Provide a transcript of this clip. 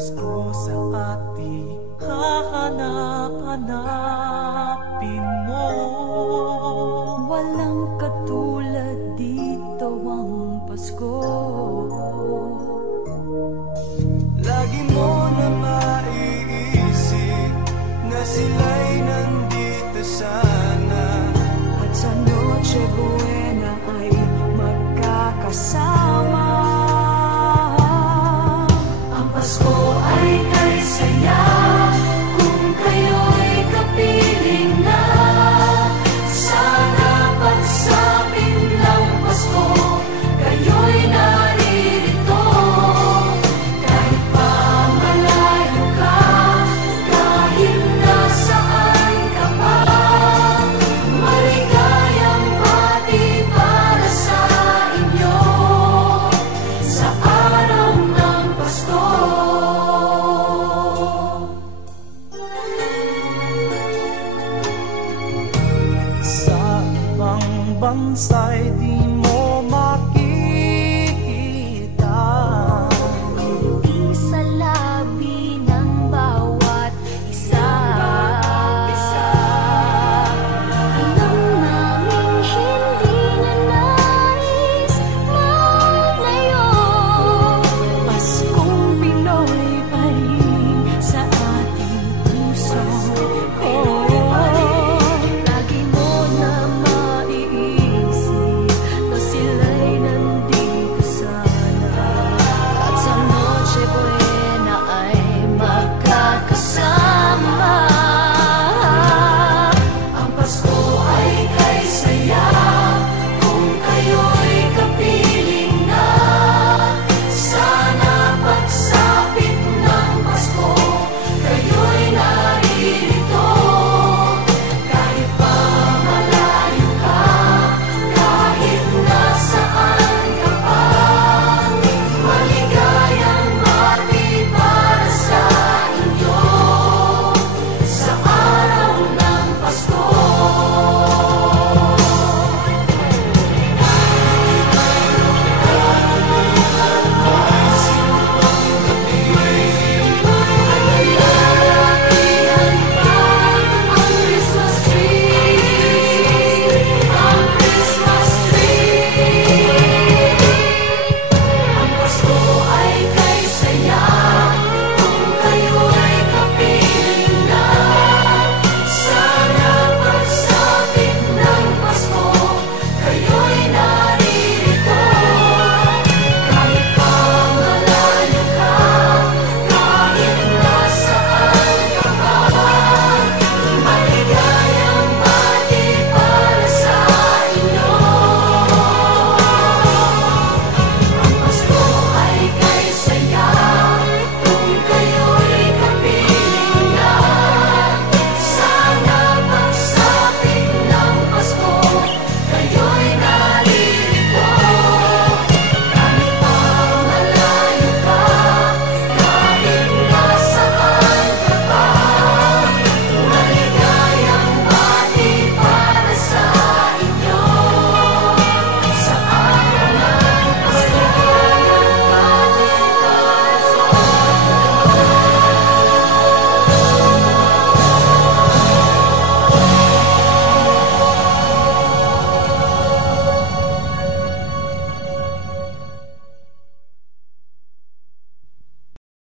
Pasko sa ating hahanap-hanapin mo. Walang katulad dito ang Pasko. Lagi mo na maiisip na sila'y nandito sana, at sa Noche Buena ay magkakasama. Ang Pasko ay kay saya kung kayo'y kapiling na. Sana pagsapit ng Pasko, kayo'y naririto. Kahit pa malayo ka, kahit nasaan ka pa, maligayang bati para sa inyo sa araw ng Pasko. sa ibang bansa'y di